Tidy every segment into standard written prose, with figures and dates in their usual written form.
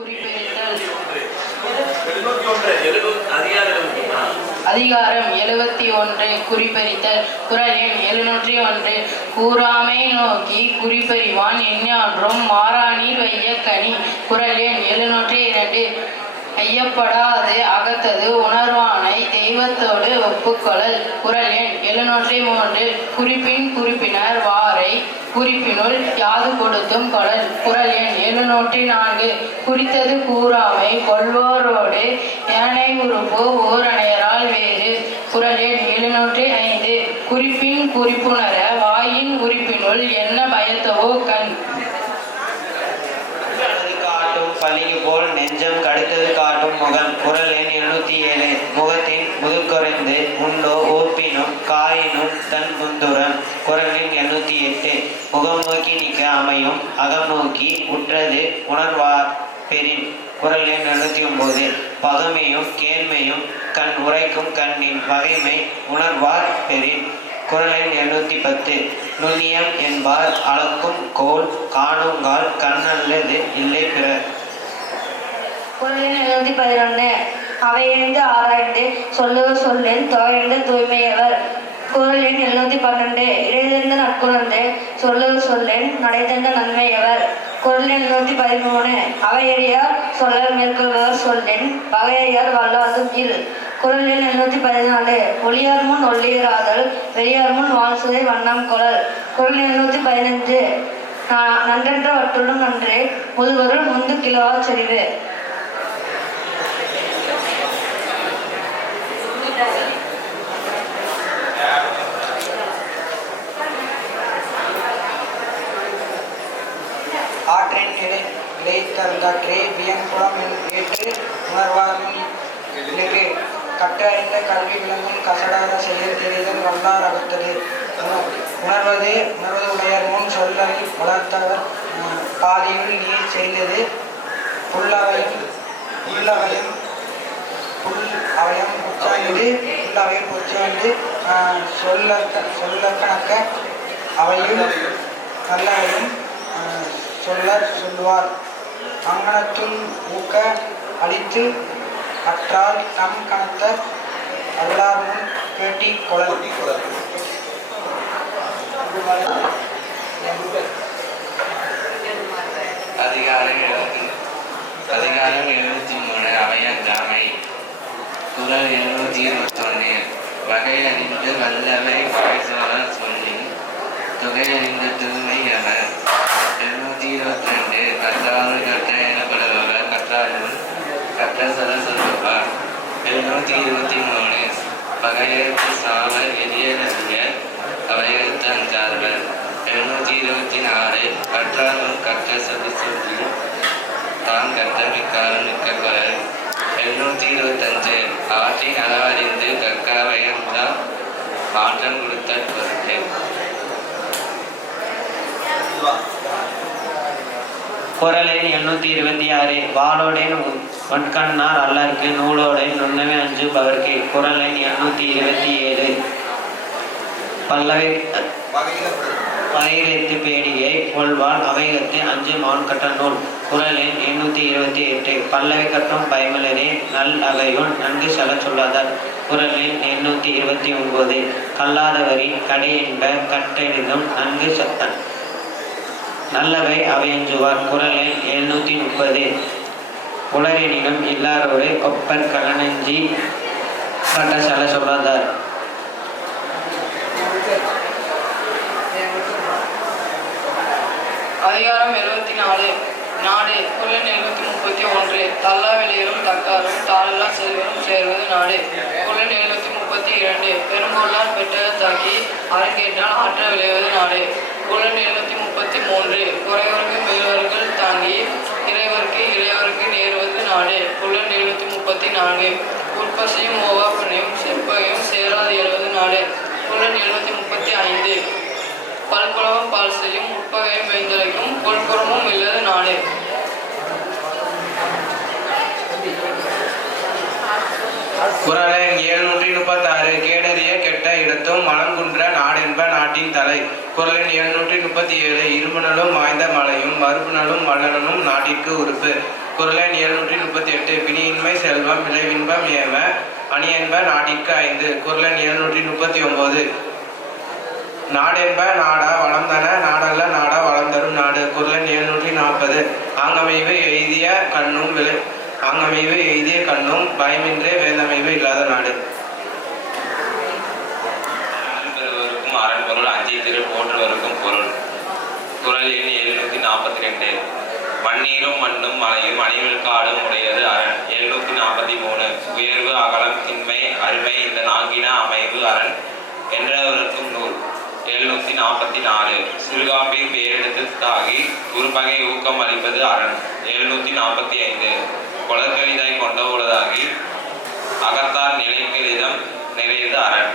குறிப்பித்தல். அதிகாரம் 71 குறிப்பறித்தல். குறள் எண் 701. கூறாமை நோக்கி குறிப்பறிவான் எஞ்ஞான்றும் மாறாநீர் வையக்கனி. குறள் எண் 702. ஐயப்படாது அகத்தது உணர்வானை தெய்வத்தோடு ஒப்புக்கொள்ளல். குறள் எண் 703. குறிப்பின் குறிப்பினர் வாரை குறிப்பினுள் யாது கொடுத்தும் கொள்ளல். குறள் எண் 704. குறித்தது கூறாமை கொள்வோரோடு ஏனை உறுப்பு ஓரணையரால் வேறு. குறள் எண் 705. குறிப்பின் குறிப்புணர வாயின் உறுப்பினுள் என்ன பயத்தவோ கண். பள்ளிக்கு போல் நெஞ்சம் கடுத்தது காட்டும் முகம். குறள் எண் 707. முகத்தின் முதுகுறைந்து உண்டோ ஓப்பினும் காயினும் தன் புந்துரம். குறள் எண் 708. முகம் நோக்கி நிற்க அமையும் அகம் நோக்கி உற்றது உணர்வார் பெறின். குறள் எண் 709. பகைமையும் கேண்மையும் கண் உரைக்கும் கண்ணின் பகைமை உணர்வார் பெறின். குறள் எண் 710. நுண்ணியம் என்பார் அளக்கும் கோல் காணுங்கால் கண்ணல்லது இல்லை பிற. குறள் எண் 711. அவையறிந்து ஆராய்ந்து சொல்லுவர் சொல்லின் தோய்ந்த தூய்மையவர். குறள் எண் 712. இடைதெந்த நட்புணர்ந்து சொல்லுவர் சொல்லின் நடைதெந்த நன்மையவர். குறள் எண் 713. அவையறியார் சொல்லல் மேற்கொள்பவர் சொல்லின் பகையறியார் வல்லாதும் இல். குறள் எண் 714. ஒளியார் முன் ஒள்ளியராதல் வெளியார் முன் வாழ்சுதை வண்ணம் கொளல். குறள் எண் 715. நன்றென்ற வற்றுடன் நன்றே முதுவருள் முந்து கிலோவா செறிவு. ஆற்றின் இடைத்தற்காற்றே வியன்புறம் ஏற்று உணர்வாரின் இலக்கு. கற்றறிந்த கல்வி விளங்கும் கசடாத செயல் தெரிதல் வல்லார் அகத்தது. உணர்வது உடையார் முன் சொல்லல் வளர்த்தவர் பாதியுள் நீர் செய்தது. புல்லவையும் புச்சாய்ந்து சொல்லக்கணக்க அவையும் நல்லவையும் சொல்லுவார். அங்கனத்துள் ஊக்க அளித்து அற்றால் நம் கணத்த அல்லார் முன் கேட்டி கொளல். அதிகாரம் 73. அவையஞ்சாமை. குறள் 721. வகையறிந்து வல்லவை பகைசோழர் சொல்லின் தொகையறிந்த தூய்மையவர். 722. கற்றாறு கற்ற எனப்படுபவர் கற்றாலும் கற்ற சொல்ல சொல்லுவார். 723. பகையறுத்து சாவர் எதியறிஞர் அவையறுத்து அஞ்சார்கள். 724. கற்றாலும் கற்ற சொல்லி சொல்லி தான் கற்ற மிக்காரும் மிக்க குரல். 725. ஆற்றின் அளவறிந்து கற்கவையென்றால் மாற்றம் கொடுத்த பொருட்டு. குறள் எண் 826. வாளோடேன் வன்கண்ணார் அல்லருக்கு நூலோடை நுண்ணவே அஞ்சுபவர்க்கு. குறள் எண் 827. பகையிழைத்து பேடியை கொள்வாள் அவைகத்து அஞ்சு மான் கட்ட நூல். குறள் எண் 828. பல்லவை கற்றும் பயமலரே நல் அவையுள் நன்கு செல சொல்லாதார். குறள் எண் 829. கல்லாதவரின் கடை என்ப கட்டெழுதும் நன்கு நல்லவை அவையஞ்சுவார். குறள் எண் 730. உலரெனினும் எல்லாரோடு ஒப்பன் கலனஞ்சி கட்ட செல சொல்லாதார். அதிகாரம் 74. நாடு. குறள் எண் 731. தள்ளா விலையிலும் தக்காரும் தாளல்லா செல்வரும் சேர்வது நாடு. குறள் எண் 732. பெரும்பொருளால் பெற்றதாக்கி அரங்கேற்றால் ஆற்ற விளைவது நாடு. குறள் எண் 733. குறைவர்கள் மேல்வர்கள் தாங்கி இறைவருக்கு நேருவது நாடு. குறள் 734. உற்பசியும் ஓவாப்பனையும் செப்பகையும் சேராது எழுவது நாடு. குறள் 735. பல்குளமும் பால் செய்யும் உட்பகையும் வேந்தலைக்கும் கொள்புறமும் இல்லது நாடு. குறள் எண் 736. கேடறிய கெட்ட இடத்தும் மலங்குன்ற நாடென்ப நாட்டின் தலை. குறள் எண் 737. இரும்புணலும் வாய்ந்த மலையும் மறுபுணலும் மலனும் நாட்டிற்கு உறுப்பு. குறள் எண் 738 பிணியின்மை செல்வம் விளைவின்பம் ஏம அணியென்ப நாட்டிற்கு 5. குறள் எண் 739 நாடென்ப நாடா வளர்ந்தன நாடல்ல நாடா வளர்ந்தரும் நாடு. குறள் எண் 740 ஆங்கமைவு எய்திய கண்ணும் பயமின்றே வேந்தமைவு இல்லாத நாடு. அறன்பொருள் அஞ்சை திரு போற்றுவருக்கும் பொருள். குறள் எண் 742 மண்ணீரும் மண்ணும் மலையும் அணிவிற்காடும் உடையது அரண். 743 உயர்வு அகலம் திண்மை அருமை இந்த நான்கின அமைவு அரண் என்றவருக்கும் நூல். 744 சிறுகாம்பின் பேரெடுத்து தாகி உருபகை ஊக்கம் அளிப்பது அரண். 745 கொளற்கரிதாய் கொண்ட உள்ளதாகி அகத்தார் நிலைக்கரிதம் நிறையது அரண்.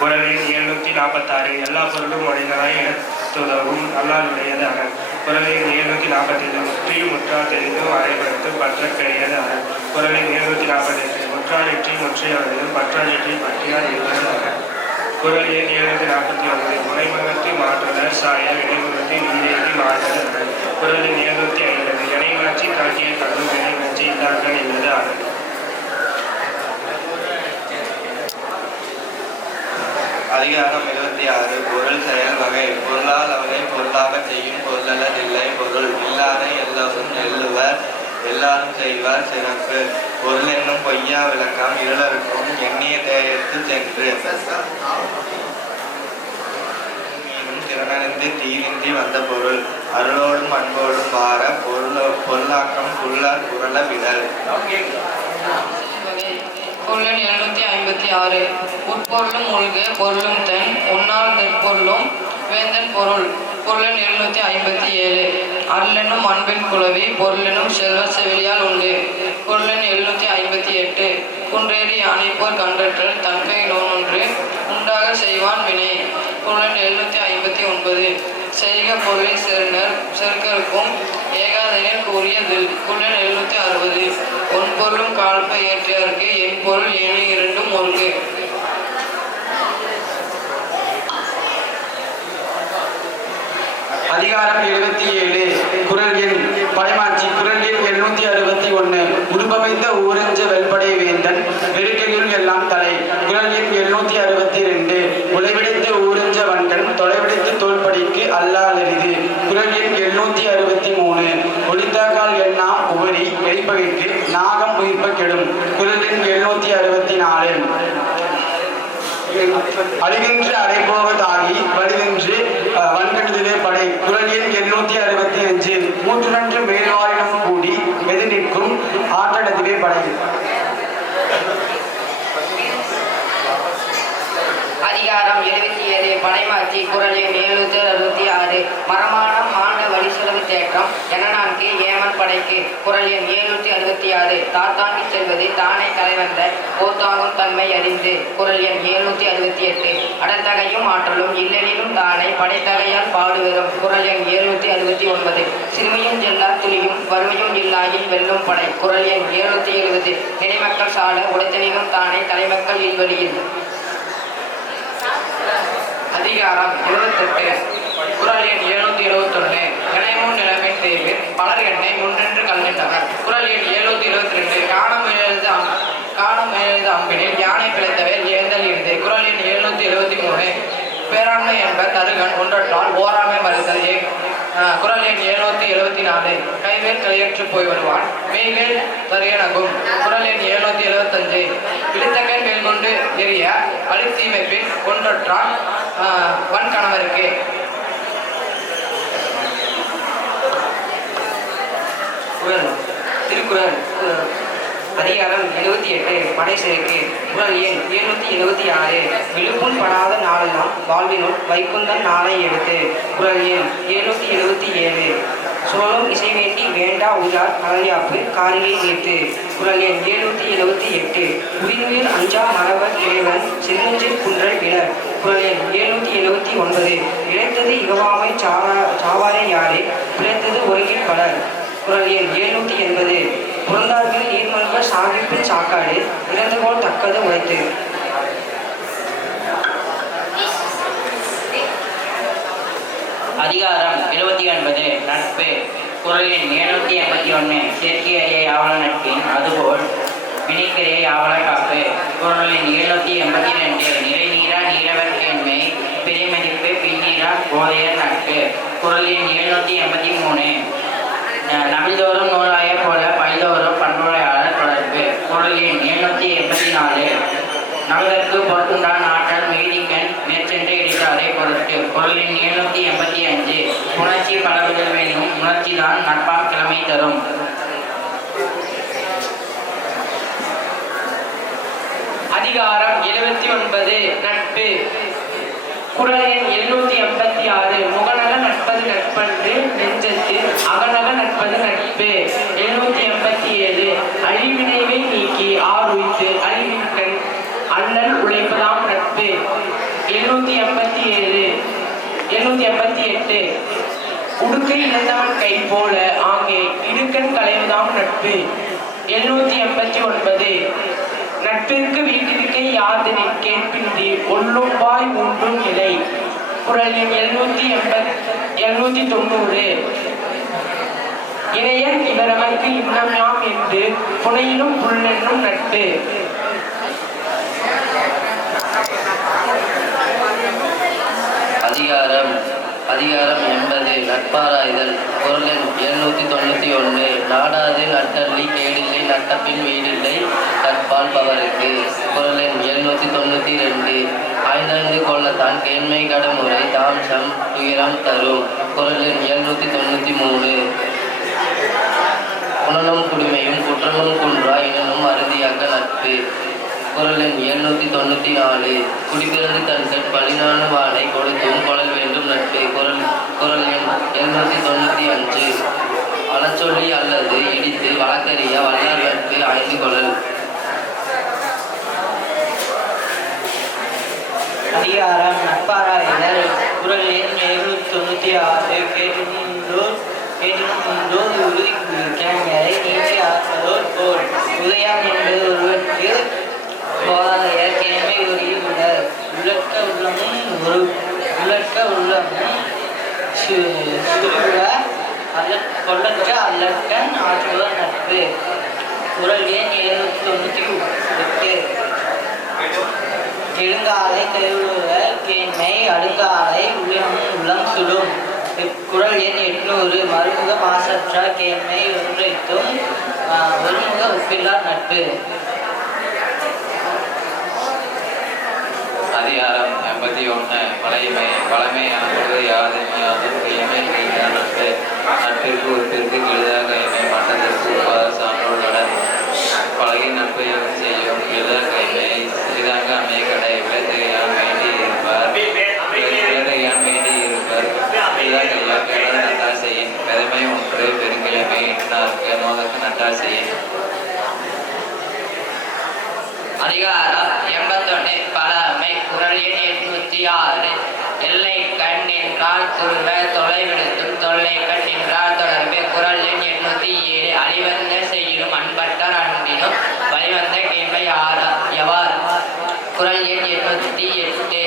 குறள் எண் 746 எல்லா பொருளும் உடையதாய் எடுத்துதவும் அல்லாலுடையது அரண். குறள் எண் 747 முற்றியும் முற்றா தெரிந்தும் அறைபடுத்தும் பற்ற கிடையாது அரண். குறள் எண் 748 முற்றாலிற்றி முற்றையாளதும் பற்றாலிற்றி பற்றியார் இருப்பது அரண். குறள் எண் 749 முனைமகத்து மாற்றுதல் சாய இடைமுகத்து நீரேற்றி மாற்றுதல் அரண். குறள் எண் 750 இணைமாட்சி காட்டிய கடும் இணைமாட்சி இல்லார்கள் என்பது அரண். அதிகாரம் 76 பொருள் செயல் வகை. பொருளால் அவரை பொருளாக செய்யும் பொருளல்லதில்லை பொருள் இல்லாத எல்லோரும் எல்லுவர் எல்லாரும் செய்வார் சிறப்பு. பொருள் என்னும் பொய்யா விளக்கம் இருளருக்கும் எண்ணிய தேயத்து சென்று மீனும் திறனறிந்து தீரின்றி வந்த பொருள் அருளோடும் அன்போடும் வார பொருளாக்கம் புல்லார் புரள விடல். குறள் எண் 756 உட்பொருளும் உள்கு பொருளும் தன் உன்னால் நெற்பொருளும் வேந்தன் பொருள். குறள் எண் 757 அருளெனும் அன்பின் குளவி பொருளெனும் செல்வ செவிலியால் உண்டு. குறள் எண் 758 குன்றேறி யானைப்போர் கன்றற்றல் தன்கை நோனொன்று உண்டாக செய்வான் வினை. குறள் எண் 759 செய்க பொருளின் செருக்கருக்கும் ஏகாதனில் கூறியது. குறள் எண் 760 ஒன் பொருளும் காழ்ப்ப ஏற்றியாருக்கு என் பொருள் ஏனைய இரண்டும் ஒருங்கு. அதிகாரம் 77 குறள் எண் படைமாட்சி. குறள் எண் 761 உடுப்பமைந்த ஊரஞ்ச வெல்படை வேந்தன் வெறுக்கையுள் எல்லாம் தலை. குறள் எண் 762 உழைவிடைத்து ஊரஞ்ச வண்டன் தொலைவிடைத்து தோல்படிக்கு அல்லாலெரிது. குறள் எண் 763 ஒளித்தாக்கால் எண்ணாம் உவரி எரிப்பகைக்கு நாகம் உயிர்ப்ப கெடும். குறள் எண் 764 அழிவென்று அரைபோவதாகி வடிவென்று வன்கட்டுதலே படை. குறள் எண் 765 மூன்றுநன்று மேல்வாயினம் கூடி எது நிற்கும் ஆற்றடத்திலே படை. அதிகாரம் 77 படைமாட்சி. குறள் எண் 766 மரமானம் மாண்ட வழிசுலகு தேற்றம் என ஏமன் படைக்கு. குறள் எண் 766 தாத்தாங்கி செல்வது தானே கலைவந்த போத்தாகும் தன்மை அறிந்து. குறள் எண் 768 அடத்தகையும் ஆற்றலும் இல்லெனிலும் தானே படைத்தகையால் பாடுவதும். குறள் எண் 769 சிறுமையும் செல்லா துணியும் வறுமையும் இல்லாயின் வெல்லும் படை. குறள் எண் 770 இடைமக்கள் சால உடைத்தனிலும் தானே தலைமக்கள் இல்வழியில். அதிகாரம் 78 குறள் எண் 721 இணையமும் நிலைமை தேர்வு பலர் எண்ணெய் முன்றென்று கல்கின்றனர். குறள் எண் 722 காணம் எழுத அம்பினில் யானை பிழைத்தவேல் ஏந்தல் இருந்து. குறள் எண் 773 பேராண்மை என்ப தருகன் ஒன்றற்றால் ஓராமை மறுத்தல். குறள் எண் 774 கைவேல் கையற்று போய் வருவான் மெய்வேல் தருகனகும். குறள் எண் 775 இழுத்தக்கன் மேல் கொண்டு எரிய அழித்தீமைப்பின் ஒன்றற்றான் வன் கணவருக்கு. திருக்குறள் அதிகாரம் 78 படைசெருக்கு. குறள் எண் 776 விழுப்புண் படாத நாளெல்லாம் வாழ்வினுள் வைக்குந்தன் நாளை எடுத்து. குறள் எண் 777 சோழம் இசை வேண்டி வேண்டா உள்ளார் கலையாப்பு காரிகை நீத்து. குறள் எண் 778 உயிர்நுயிர் அஞ்சா மரவர் இறைவன் சென்னஞ்சில் குன்றல் விலர். குறள் எண் 779 இழைத்தது இகவாமை சாவாரே யாரே பிழைத்தது ஒருங்கில் பலர். குறள் எண் 780 புறந்தார்கள் நீர்மல்க சாகிப்பின் சாக்காடு இறந்துகோள் தக்கது உழைத்து. அதிகாரம் 79 நட்பு. குறள் எண் 781 சேர்க்கையறியை ஆவல நட்பின் அதுபோல் வினைக்கிறையை ஆவல காப்பு. குறள் எண் 782 நிறை நீரா நீரவர் கேண்மை பிறைமதிப்பு பின்னீரா போதையர் நட்பு. குறள் எண் 783 நபிதோறும் நூலாய போல பைதோறும் பண்புடையாளர் தொடர்பு. குறள் எண் 784 நவதற்கு பொறுத்துண்டான் ஆற்றல் மிகுதிக்கண் மேற்சென்று இடித்தாரை பொருட்டு. குறள் எண் 785 உணர்ச்சி பலவிதல் வேணும் உணர்ச்சி தான் நட்பாம் கிழமை தரும். அதிகாரம் 79 நட்பு. குறள் எண் 786 முகநல நட்பது நட்பன்று நெஞ்சத்து அகநல நட்பது நட்பு. 787 அழிவினைவை நீக்கி ஆறுய்த்து அழிவின்கண் அல்லல் உழைப்பதாம் நட்பு. 788 உடுக்கை இழந்தவன் கை போல ஆங்கே இடுக்கண் களைவதாம் நட்பு. 789 நட்பிற்கு வீட்டிற்கை யாதெனின் கேட்பின்றி ஒல்லும்பாய் உண்டும் நிலை. குறள் எண் 790 இணையன் இவரமர்க்கு இன்னம் யாம் என்று புனையிலும் புல்லென்னும் நட்பு. அதிகாரம் 80 நட்பாராய்தல். குறள் எண் 791 நாடாது நட்டல்லி கேடில்லை நட்டப்பின் வீடில்லை நட்பால் பவருக்கு. குறள் எண் 792 ஆய்ந்தாய்ந்து கொள்ளத்தான் கேண்மை கடமுறை தாம்சம் துயரம் தரும். குறள் எண் 793 குணனும் குடிமையும் குற்றமும் குன்றா இனனும் அறுதியாக்க நட்பு. குறள் எண் 794 குடிபிறந்து தன்கண் பழினான வாளை கொடுத்தும் கொளல் வேண்டும் நட்பு. குறள் எண் 795 அலச்சொல்லி அல்லது இடித்து வழக்கறிய வல்லார் நட்பு ஆய்ந்து கொள்ளல். அதிகாரம் நட்பாராய்தல். குறள் எண் 796 கேட்டினும் உறுதி கிழமையை நீக்கி ஆற்றலோர் போல் உதயம் என்பது ஒருவருக்கு போதாய கேண்மை உரியுள்ளர் உள்ளற்க உள்ளமும் சுருகுல கொள்ளற்க அல்லற்கண் ஆற்றுவர் நட்பு. குறள் எண் 798 எழுங்காலை கைவிடுவர் கேண்மை அடுங்காலை உள்ளம் சுடும். குறள் எண் 800 மறுமுக மாசற்ற கேண்மை ஒன்றைத்தும் ஒருமுக ஒப்பில்லார் நட்பு. அதிகாரம் 81 பழமை ஆனது யாதும் தீமை நீங்காத நட்பு. நட்பிற்கு உறுப்பிற்கு கெழுதாக கைமை மட்டத்திற்கு உட்பாத சான்றோர்களுடன் பழகி நட்பு யோகம் செய்யும் கெழுதாக கைமை சிறிதாக அமைய கடை விளைத்தகையான் வேண்டி இருப்பார் விளைதகையான் கேளாத நட்டால் செய்யின் பெருமை ஒன்று பெருங்கிழமை இன்னாருக்கு மோதற்கு நட்டால் செய்யின். அதிகாரம் 81 பழமை. குறள் எண் 806 எல்லை கண் நின்றால் துருவ தொலைவிடுத்தும் தொல்லை கண் நின்றால் தொடர்பு. குறள் எண் 807 அழிவந்த செய்யினும் அன்பட்டார் அன்பினும் வழிவந்த கேள்வை எவார். குறள் எண் 808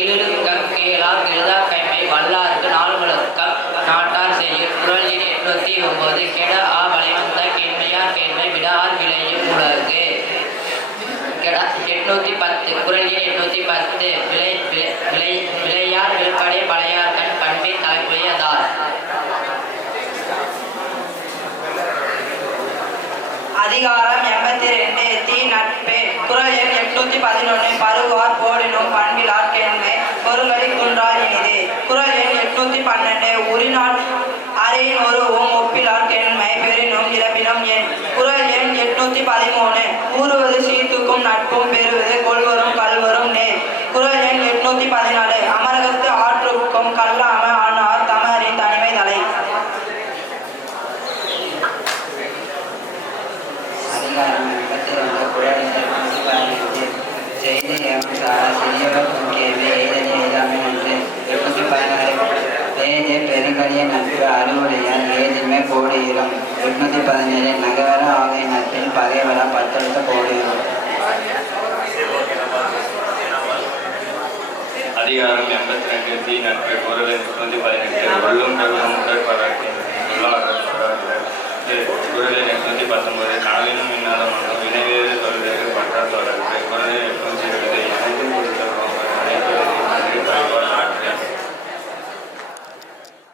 இழுக்கம் கேளா கெழுதா கைமை வல்லாருக்கு நாள் முழுக்கம் நாட்டார் செய்யும். குறள் எண் 809 கெட ஆ வழிவந்த கேண்மையார் கேண்மை விடார் விளையும் உலகு. 810 குறள் எண் 810 விளையார் வில்படை படையார் கண் பண்பின் தலைப்புயதார். அதிகாரம் 82 தீ நட்பு. குறள் எண் 811 பருவார் போடினும் பண்பிலார் கேண்மை பொருள்களை குன்றார் இனிது. குறள் எண் 812 உரிநாள் அறையின் ஒருவும் ஒப்பிலார் கேண்மை பெறினும் இறப்பினும் எண். குறள் எண் 813 கூறுவது சீர்தூக்கும் நட்பும் பெறுவது கொள்வரும் கல்வரும் நேர். குறள் எண் 814 அமரகத்து ஆற்றுக்கும் கல்லாம ஆனார் தமரின் தனிமை தலை. அதிகாரம் 82 குறள் எண் 815 செய்தி செய்யவர் கேள்வி எய்தனி எய்தாமை நன்று. 816 வேதே பெருங்கடிய நட்பு அறுவடையால் ஏதுமே கோடியிரும். 817 நகவர ஆகிய நட்பின் பகைவர பத்தொழுக்க கோடியிரும். அதிகாரம் 82 தி நட்பு குரல் 818 உள்ளும் பெருளும் உடற்படாது குரல் 819 கனவினும் இன்னாத